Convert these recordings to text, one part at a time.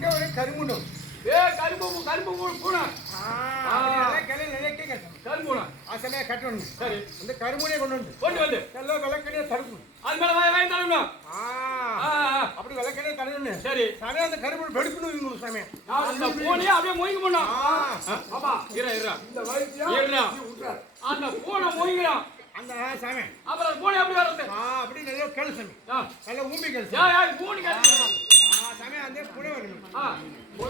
அங்க ஒரு கரும்புணும். கரும்பு பூனை. கரும்பூனை. ஆசையா கட்டணும். சரி. அந்த கரும்புனே கொண்டு வந்து எல்லாம் விளக்கணையே தடுக்கணும். அது மேல வாய் தடவணும். அப்படி விளக்கணையே தடவணும். சரி. சாமி அந்த கரும்பு வெடுக்கணும் உங்களுக்கு சாமி. அந்த பூனையை அப்படியே மொய்ங்க பண்ணணும். பாப்பா இரு இந்த வயசுல அந்த பூனை மொய்ங்கறான். அந்த சாமி அப்புறம் பூனை எப்படி வரது? அப்படி நல்ல கேளு சாமி. நல்ல ஊம்பி கேளு. பூனை கேளு. சாமி அந்த பூனை வரணும்.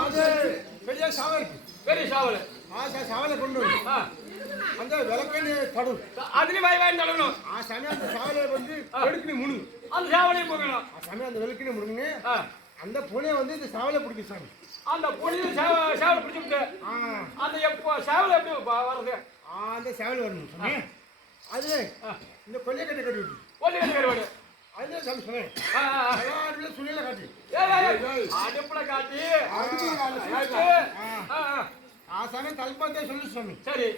அது பெரிய சாவல் இருக்கு. பெரிய சாவல். சாவலை கொண்டு வந்து அந்த விளக்கணை தடு. அதுலயும் வாய் தடவணும். சாமி அந்த சாவலை வந்து வெடுக்கணி முழுங்கு. அந்த சாவலையும் போகணும். சாமி அந்த விளக்கணை முழுங்குன்னு அந்த பூனை வந்து இந்த சாவலை பிடிக்கும் சாமி. அந்த பொண்ணு சேவலை பிடிச்சிட்டு அந்த எப்போ சேவலை எப்படி வருது? அந்த சேவல் வரணும் சாமி. அது இந்த கொல்லைக்கட்டை கட்டி விட்டு கொல்லைக்கட்டை கருவாடு அதுல சாமி சொன்னேன். சுழியில காட்டி அடுப்புல காட்டி சாமி தலைப்பாத்தே சொல்லு சாமி. சரி.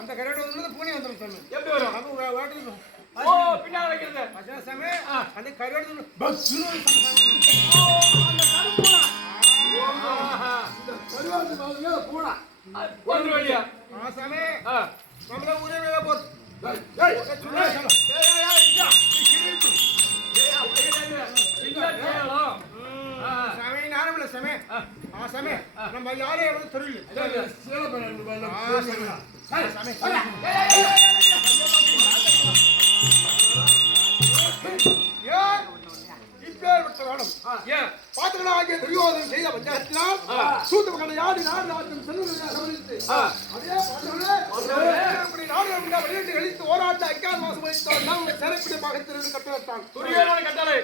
அந்த கருவாடு வந்து பூனை வந்துடும் சாமி. எப்படி வரும்? அப்போ வாட்டல் பின்னால வைக்கிறது சாமி. அந்த கருவாடு சாமி நம்மள ஊரே போட்டு சாமி நானும் சாமி. சாமி நம்ம யாரே தெரியல சாமி. இப்பேற்பட்ட வேணும் பாத்துக்கலாம் ஆகிய துரியோதனன் செய்த பஞ்சாயத்தினால் சூத்தமகனை யாரு நாடு ராஜ்யம் செல்வதாக கவனித்து அதே நாடு வெளியிட்டு கழித்து ஓராட்ட ஐக்கால் மாசம் வைத்தால் நாம் சிறைப்பிடி பாகத்திலிருந்து கட்டளத்தான் துரியோதனன் கட்டளை.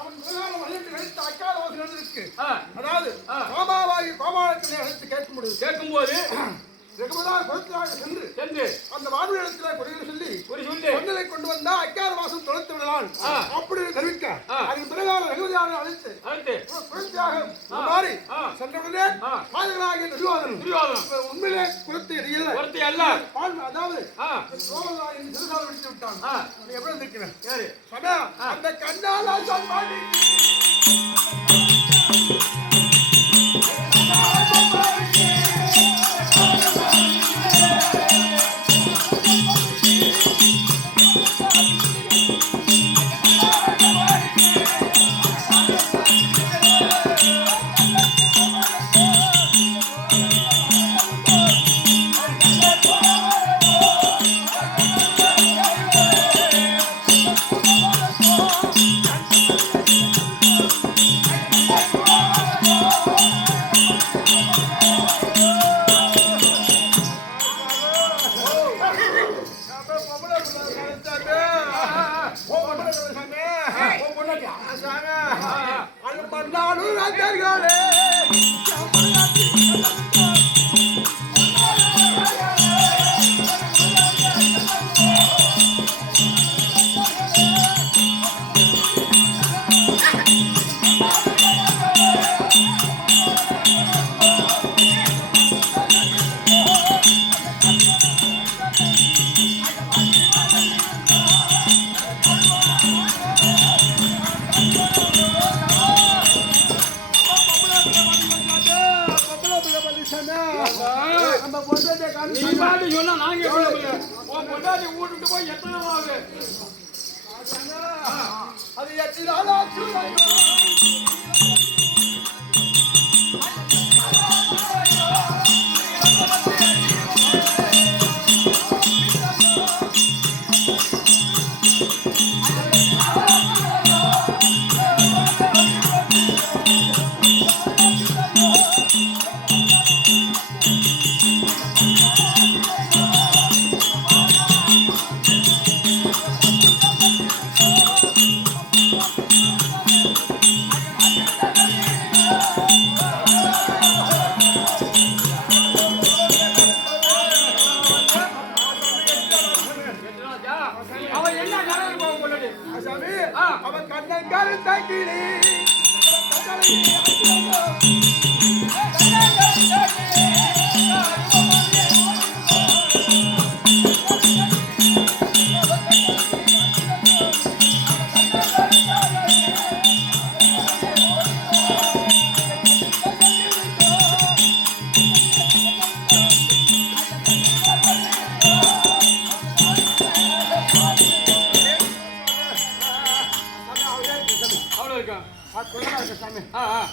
அவன் வெளியிட்டு கழித்து ஐக்கால் மாசம் இருக்கு. அதாவது கோபாலத்தினை அழைத்து கேட்கும்போது சென்று அந்த வாழ்விடத்திலே குறிகளை சொல்லி பொன்னலை கொண்டு வந்தா அக்காத மாசம் தொலைத்து விடலாம் அப்படின்னு தெரிவிக்க அதுக்கு பிறகு ரகுதியாக அழைத்து குழந்தையாக மாறி சென்றவுடனே பாதகனாகிய துரியோதனன் உண்மையிலே குலத்தை அல்ல அதாவது சிறுகாலம் விடுத்து விட்டான். எப்படி இருக்கிறேன் அந்த கண்ணால அது எத்தனை அவன் கண்ணங்கார தங்கிலே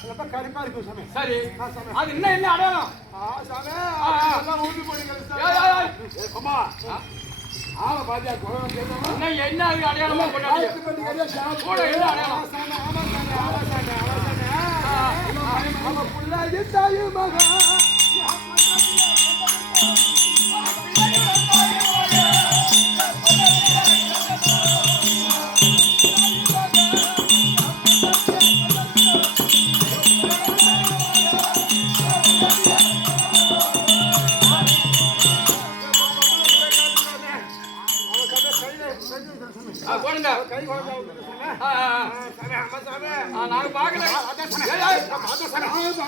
ரொம்ப கருப்பா இருக்கும் சாமி. சரி சாமி. அது என்ன அடையாளம்? சாமி எல்லாம் ஊதி போடுங்க ஏய், ஏய், ஏய். அம்மா ஆமா பாத்தியா குழந்தை கேட்டோம். என்ன அது அடையாளமா கொண்டாடி கூட என்ன அடையாளம்? போடுங்க. நாங்க பாக்கல.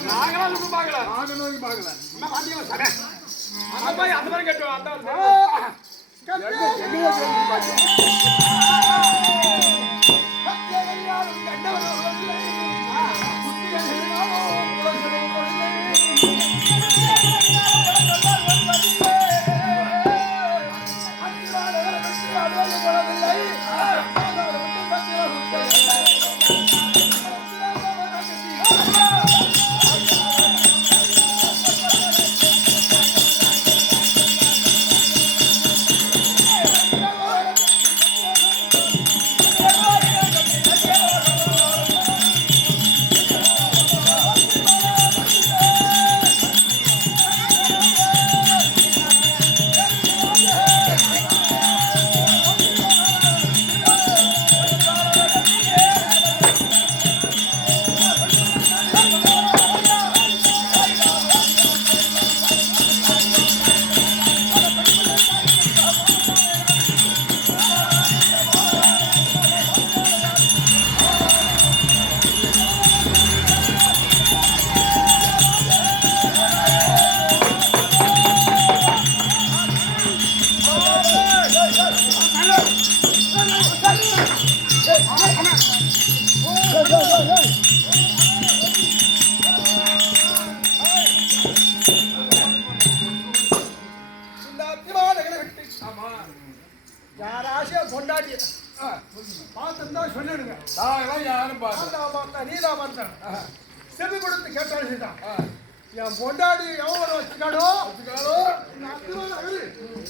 நாங்களாம் ஒன்றும் பாக்கல. அந்த மாதிரி கட்டுவோம். பொண்டாட்டி பார்த்துருந்தா சொல்லிடுங்க. நீதான் பார்த்தேன். செவி கொடுத்து கேட்டாலும் என் பொண்டாடி எவ்வளோ வச்சுக்காடோ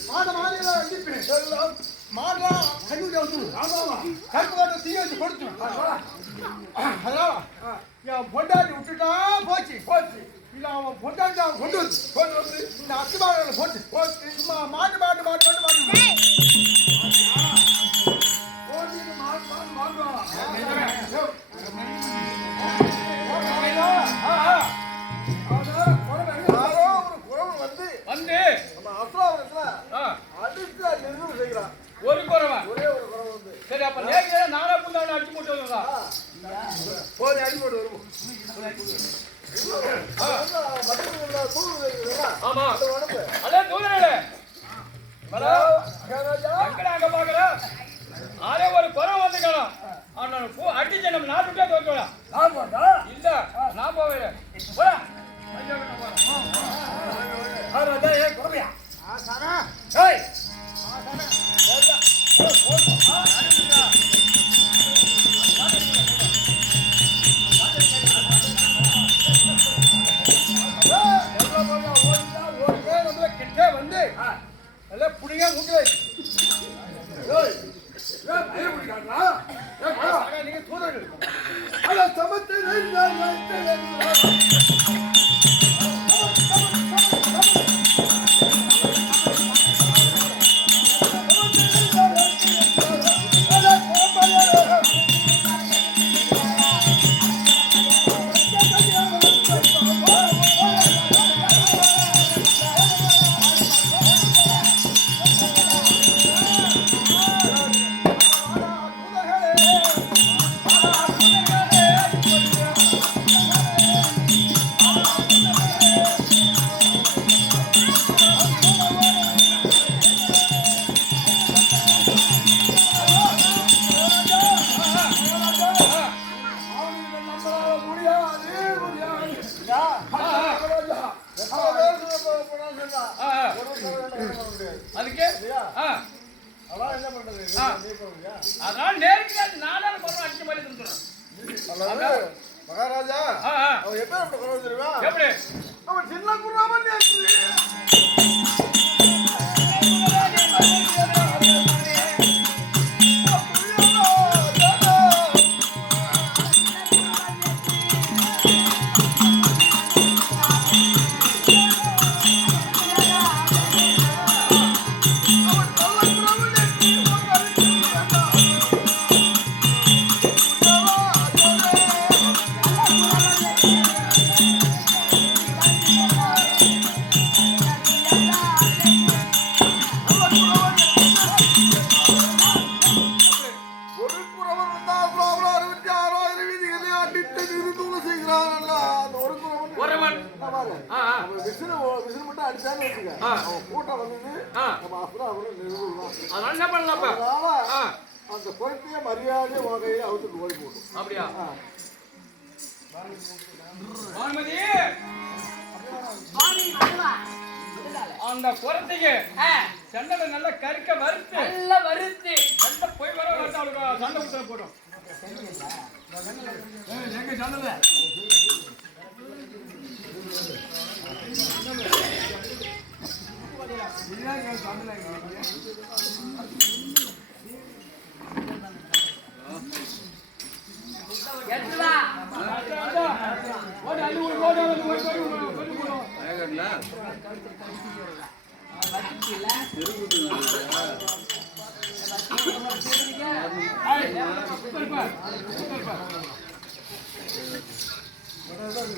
மாட மாதிரிலாம் அடிப்பேன். மாடா கண்ணு கருப்பு காட்ட தீ வச்சு கொடுத்தேன். அதனால என் பொண்டாட்டி விட்டுட்டா போச்சு போச்சு. இல்ல அவன் பொண்டாட்டி அவன் கொண்டு வந்து இந்த அத்துமாரில் போட்டு சும்மா மாட்டு மாட்டு மாட்டு மாட்டு மாட்டு ஒரு குறவன் ஒரே ஒரு குறவன் வந்து சரி அப்ப நேரே நானே புந்தான அடிச்சு போட்டுறதா போய் அடி போடு வரும். ஆமா அதே தூதரே வரா எங்கடா அங்க பாக்குற ஆரே ஒரு குறவன் வந்துக்கலாம் அவன அடிச்சு நம்ம நாட்டுக்கே தோக்கலாம் நான் போடா இல்ல நான் போவேன் போடா அரடா ஏ குறவையா சாரா ஏய் புடிங்க முட்டு நீங்க தூதர்கள் சமத்தை அதுக்கு அதனால நேருக்கு நானே அடிச்ச மாதிரி தந்துடுறேன் மகாராஜா அவன் எப்ப அப்படி குறவு தெரியுமா? எப்படி அவன் சின்ன குறாமன் அந்த குறைத்தைய மரியாதை வகையை அவருக்கு ஓடி போடும். அப்படியா? வான்மதி அந்த குரத்துக்கு சண்டை நல்ல கருக்க வறுத்து நல்ல போய் வர அவளுக்கு சண்டை விட்டு போட்டோம். எங்க சண்டை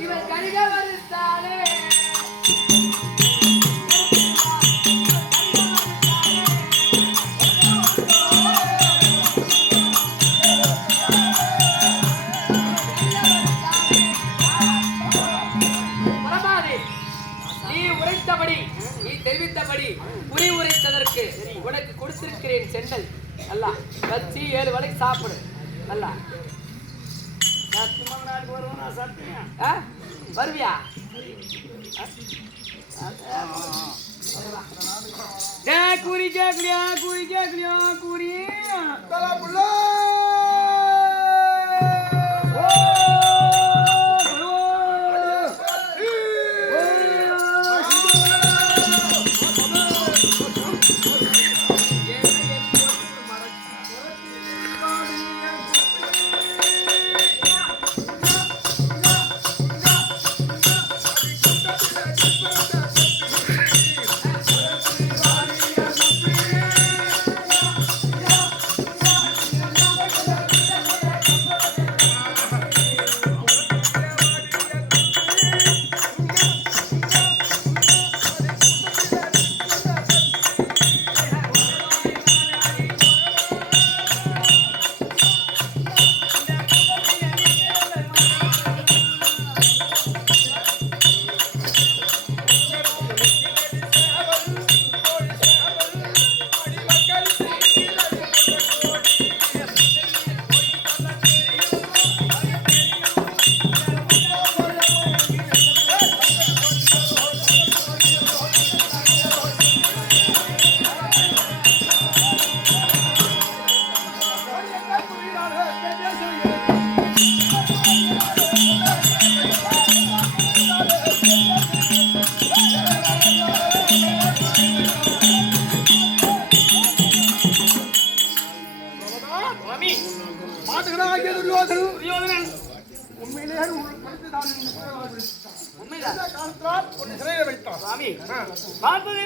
இவர் கரிக வருத்தாலே தெரிவித்தபடி குறி உரைத்ததற்கு உனக்கு கொடுத்திருக்கிறேன் செண்டல். நல்லா வச்சு 7 வேளைக்கு சாப்பிடு. நல்லா வருவியா? கூறி கேட்கலையா? கூறி கேட்கலையா? கூறி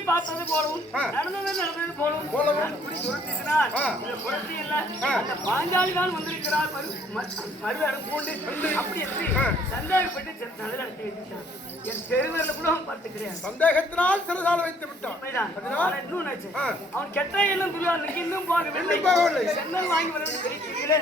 பார்த்தது போலும் நடந்தது போலும் பாஞ்சாலி தான் வந்திருக்கிறார் மறு அனுப்பி அப்படி என்று சந்தேகப்பட்டு நடத்தி வைத்தார். என் தெருவில் கூட பார்த்துக்கிறேன். சந்தேகத்தினால் சிறசால வைத்து விட்டான். இன்னும் அவன் கெட்ட எல்லாம் இன்னும் போகவில்லை. சென்னல் வாங்கி வரவில்லை.